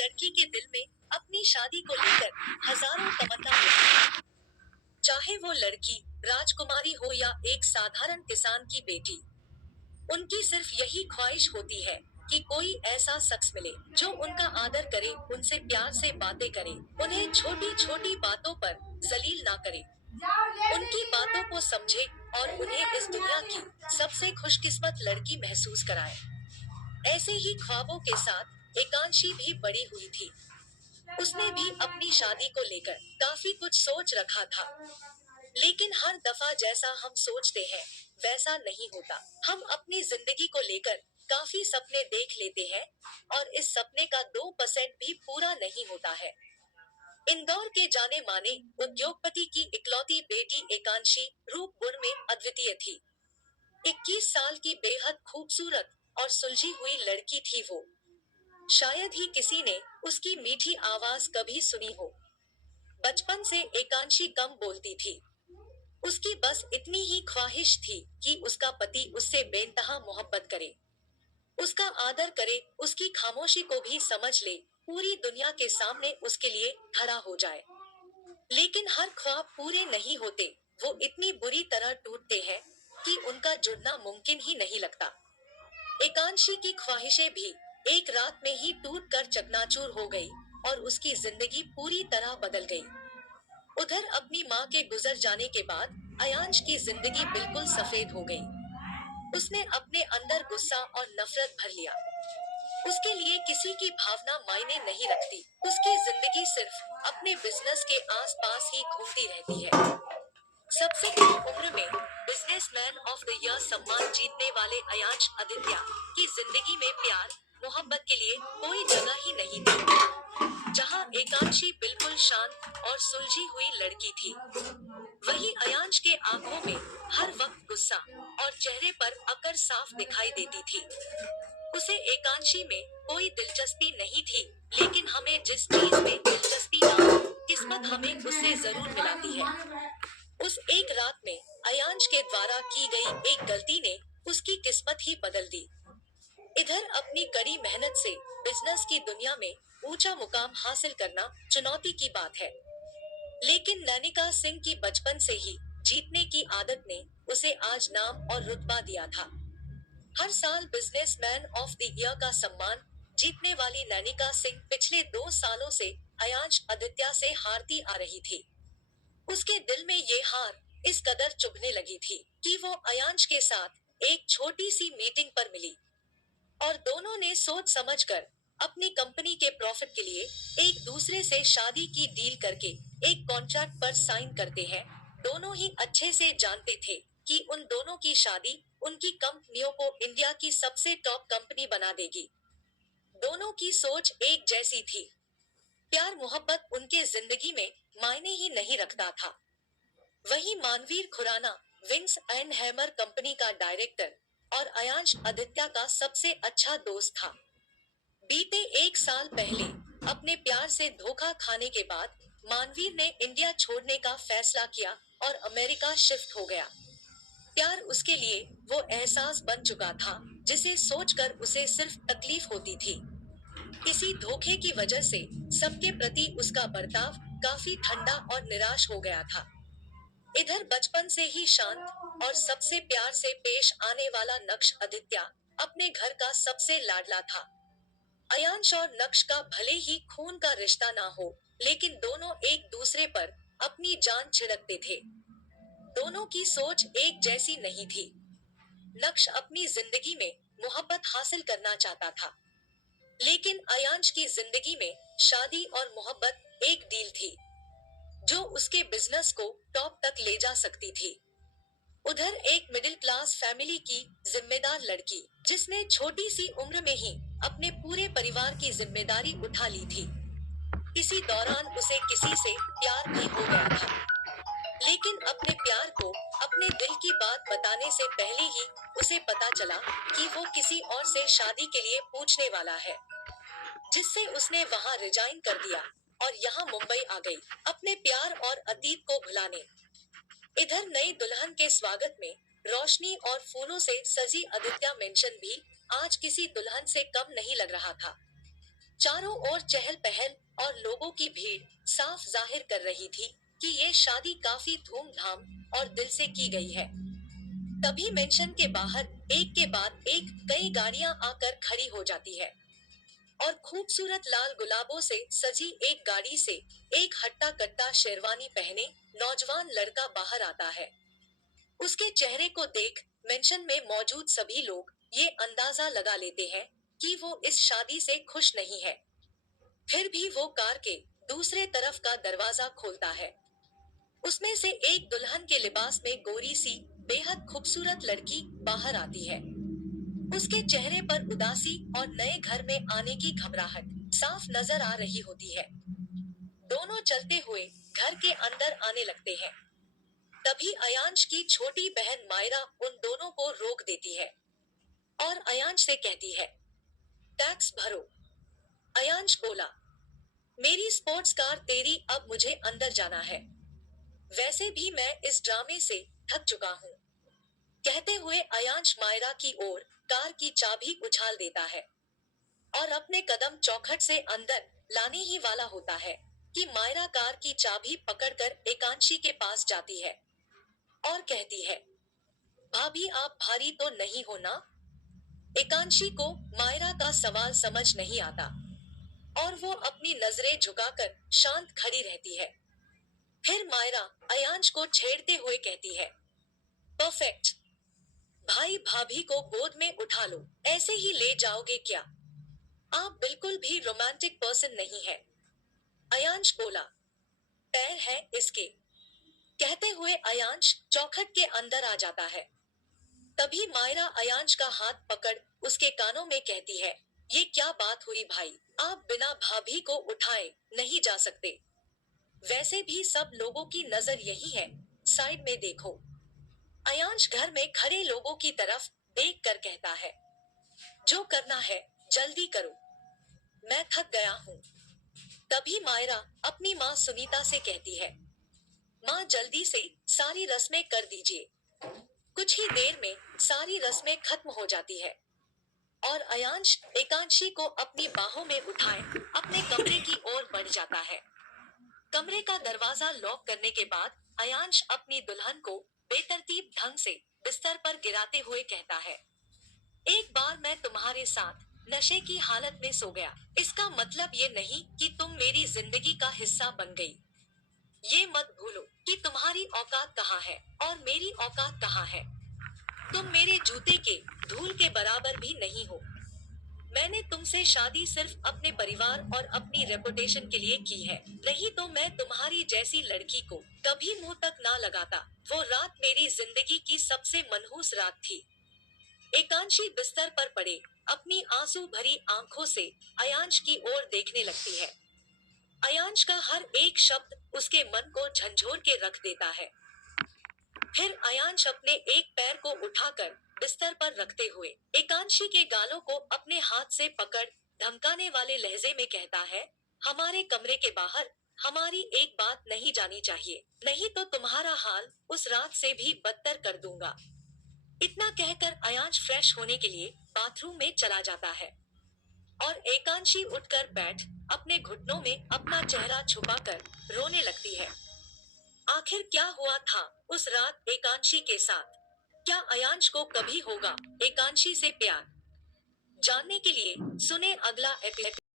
लड़की के दिल में अपनी शादी को लेकर हजारों तमन्ना होती। चाहे वो लड़की राजकुमारी हो या एक साधारण किसान की बेटी, उनकी सिर्फ यही ख्वाहिश होती है कि कोई ऐसा शख्स मिले जो उनका आदर करे, उनसे प्यार से बातें करे, उन्हें छोटी छोटी बातों पर जलील ना करे, उनकी बातों को समझे और उन्हें इस दुनिया की सबसे खुशकिस्मत लड़की महसूस कराए। ऐसे ही ख्वाबों के साथ एकांशी भी बड़ी हुई थी। उसने भी अपनी शादी को लेकर काफी कुछ सोच रखा था, लेकिन हर दफा जैसा हम सोचते हैं वैसा नहीं होता। हम अपनी जिंदगी को लेकर काफी सपने देख लेते हैं और इस सपने का 2% भी पूरा नहीं होता है। इंदौर के जाने माने उद्योगपति की इकलौती बेटी एकांशी रूप गुण में अद्वितीय थी। 21 साल की बेहद खूबसूरत और सुलझी हुई लड़की थी वो। शायद ही किसी ने उसकी मीठी आवाज कभी सुनी हो। बचपन से एकांशी कम बोलती थी। उसकी बस इतनी ही ख्वाहिश थी कि उसका पति उससे बेइंतहा मोहब्बत करे, उसका आदर करे, उसकी खामोशी को भी समझ ले, पूरी दुनिया के सामने उसके लिए खड़ा हो जाए। लेकिन हर ख्वाब पूरे नहीं होते, वो इतनी बुरी तरह टूटते हैं कि उनका जुड़ना मुमकिन ही नहीं लगता। एकांशी की ख्वाहिशें भी एक रात में ही टूट कर चकनाचूर हो गई और उसकी जिंदगी पूरी तरह बदल गई। उधर अपनी माँ के गुजर जाने के बाद अयांश की जिंदगी बिल्कुल सफेद हो गई। उसने अपने अंदर गुस्सा और नफरत भर लिया। उसके लिए किसी की भावना मायने नहीं रखती। उसकी जिंदगी सिर्फ अपने बिजनेस के आसपास ही घूमती रहती है। सबसे कम उम्र में बिजनेसमैन ऑफ द ईयर सम्मान जीतने वाले अयांश आदित्य की जिंदगी में प्यार मोहब्बत के लिए कोई जगह ही नहीं थी। जहां एकांशी बिल्कुल शांत और सुलझी हुई लड़की थी, वहीं अयांश के आंखों में हर वक्त गुस्सा और चेहरे पर अकड़ साफ दिखाई देती थी। उसे एकांशी में कोई दिलचस्पी नहीं थी, लेकिन हमें जिस चीज में दिलचस्पी ना हो, किस्मत हमें उससे जरूर मिलाती है। उस एक रात में अयांश के द्वारा की गई एक गलती ने उसकी किस्मत ही बदल दी। इधर अपनी कड़ी मेहनत से बिजनेस की दुनिया में ऊंचा मुकाम हासिल करना चुनौती की बात है, लेकिन नैनिका सिंह की बचपन से ही जीतने की आदत ने उसे आज नाम और रुतबा दिया था। हर साल बिजनेसमैन ऑफ द ईयर का सम्मान जीतने वाली नैनिका सिंह पिछले 2 सालों से अयांश आदित्य से हारती आ रही थी। उसके दिल में ये हार इस कदर चुभने लगी थी कि वो अयांश के साथ एक छोटी सी मीटिंग पर मिली और दोनों ने सोच समझकर अपनी कंपनी के प्रॉफिट के लिए एक दूसरे से शादी की डील करके एक कॉन्ट्रैक्ट पर साइन करते हैं। दोनों ही अच्छे से जानते थे कि उन दोनों की शादी उनकी कंपनियों को इंडिया की सबसे टॉप कंपनी बना देगी। दोनों की सोच एक जैसी थी। प्यार मोहब्बत उनके जिंदगी में मायने ही नहीं रखता था। वहीं Manveer Khurana wings and hammer company का डायरेक्टर और अयांश आदित्य का सबसे अच्छा दोस्त था। बीते 1 साल पहले अपने प्यार से धोखा खाने के बाद मानवीर ने इंडिया छोड़ने का फैसला किया और अमेरिका शिफ्ट हो गया। प्यार उसके लिए वो एहसास बन चुका था जिसे सोचकर उसे सिर्फ तकलीफ होती थी। इसी धोखे की वजह से सबके प्रति उसका बर्ताव काफी ठंडा और निराश हो गया था। इधर बचपन से ही शांत और सबसे प्यार से पेश आने वाला नक्श आदित्य अपने घर का सबसे लाडला था। अयांश और नक्श का भले ही खून का रिश्ता ना हो, लेकिन दोनों एक दूसरे पर अपनी जान छिड़कते थे। दोनों की सोच एक जैसी नहीं थी। नक्श अपनी जिंदगी में मोहब्बत हासिल करना चाहता था, लेकिन अयांश की जिंदगी में शादी और मोहब्बत एक डील थी जो उसके बिजनेस को टॉप तक ले जा सकती थी। उधर एक मिडिल क्लास फैमिली की जिम्मेदार लड़की जिसने छोटी सी उम्र में ही अपने पूरे परिवार की जिम्मेदारी उठा ली थी। इसी दौरान उसे किसी से प्यार भी हो गया था, लेकिन अपने प्यार को अपने दिल की बात बताने से पहले ही उसे पता चला कि वो किसी और से शादी के लिए पूछने वाला है, जिससे उसने वहां रिजाइन कर दिया और यहाँ मुंबई आ गई अपने प्यार और अतीत को भुलाने। इधर नई दुल्हन के स्वागत में रोशनी और फूलों से सजी आदित्य मेंशन भी आज किसी दुल्हन से कम नहीं लग रहा था। चारों ओर चहल पहल और लोगों की भीड़ साफ जाहिर कर रही थी कि ये शादी काफी धूमधाम और दिल से की गई है। तभी मेंशन के बाहर एक के बाद एक कई गाड़ियां आकर खड़ी हो जाती है और खूबसूरत लाल गुलाबों से सजी एक गाड़ी से एक हट्टा कट्टा शेरवानी पहने नौजवान लड़का बाहर आता है। उसके चेहरे को देख मेंशन में मौजूद सभी लोग ये अंदाजा लगा लेते हैं कि वो इस शादी से खुश नहीं है। फिर भी वो कार के दूसरे तरफ का दरवाजा खोलता है। उसमें से एक दुल्हन के लिबास में गोरी सी बेहद खूबसूरत लड़की बाहर आती है। उसके चेहरे पर उदासी और नए घर में आने की घबराहट साफ नजर आ रही होती है। दोनों चलते हुए घर के अंदर आने लगते हैं। तभी अयांश की छोटी बहन मायरा उन दोनों को रोक देती है और अयांश से कहती है, टैक्स भरो। अयांश बोला, मेरी स्पोर्ट्स कार तेरी, अब मुझे अंदर जाना है। वैसे भी मैं इस ड्रामे से थक चुका हूँ। कहते हुए अयांश मायरा की ओर कार की चाबी उछाल देता है और अपने कदम चौखट से अंदर लाने ही वाला होता है कि मायरा कार की चाबी पकड़कर एकांशी के पास जाती है और कहती है, भाभी आप भारी तो नहीं हो ना? एकांशी को मायरा का सवाल समझ नहीं आता और वो अपनी नजरें झुकाकर शांत खड़ी रहती है। फिर मायरा अयांश को छेड़ते हुए कहती है, परफेक्ट। भाई भाभी को गोद में उठा लो, ऐसे ही ले जाओगे क्या? आप बिल्कुल भी रोमांटिक पर्सन नहीं है। अयांश बोला, पैर है इसके। कहते हुए अयांश चौखट के अंदर आ जाता है। तभी मायरा अयांश का हाथ पकड़ उसके कानों में कहती है, ये क्या बात हुई भाई, आप बिना भाभी को उठाए नहीं जा सकते। वैसे भी सब लोगों की नजर यही है, साइड में देखो। अयांश घर में खड़े लोगों की तरफ देख कर कहता है, जो करना है जल्दी करो, मैं थक गया हूँ। तभी मायरा अपनी माँ सुनीता से कहती है, माँ जल्दी से सारी रस्में कर दीजिए। कुछ ही देर में सारी रस्में खत्म हो जाती है और अयांश एकांशी को अपनी बाहों में उठाए अपने कमरे की ओर बढ़ जाता है। कमरे का दरवाजा लॉक करने के बाद अयांश अपनी दुल्हन को बेतरतीब ढंग से बिस्तर पर गिराते हुए कहता है, एक बार मैं तुम्हारे साथ नशे की हालत में सो गया, इसका मतलब ये नहीं कि तुम मेरी जिंदगी का हिस्सा बन गई। ये मत भूलो कि तुम्हारी औकात कहाँ है और मेरी औकात कहाँ है। तुम मेरे जूते के धूल के बराबर भी नहीं हो। मैंने तुमसे शादी सिर्फ अपने परिवार और अपनी रेपुटेशन के लिए की है, नहीं तो मैं तुम्हारी जैसी लड़की को कभी मुंह तक ना लगाता। वो रात मेरी जिंदगी की सबसे मनहूस रात थी। एकांशी बिस्तर पर पड़े अपनी आंसू भरी आंखों से अयांश की ओर देखने लगती है। अयांश का हर एक शब्द उसके मन को झंझोर के रख देता है। फिर अयांश अपने एक पैर को उठाकर बिस्तर पर रखते हुए एकांशी के गालों को अपने हाथ से पकड़ धमकाने वाले लहजे में कहता है, हमारे कमरे के बाहर हमारी एक बात नहीं जानी चाहिए, नहीं तो तुम्हारा हाल उस रात से भी बदतर कर दूंगा। इतना कहकर अयांश फ्रेश होने के लिए बाथरूम में चला जाता है और एकांशी उठकर बैठ अपने घुटनों में अपना चेहरा छुपाकर रोने लगती है। आखिर क्या हुआ था उस रात एकांशी के साथ? क्या अयांश को कभी होगा एकांशी से प्यार? जानने के लिए सुने अगला एपिसोड।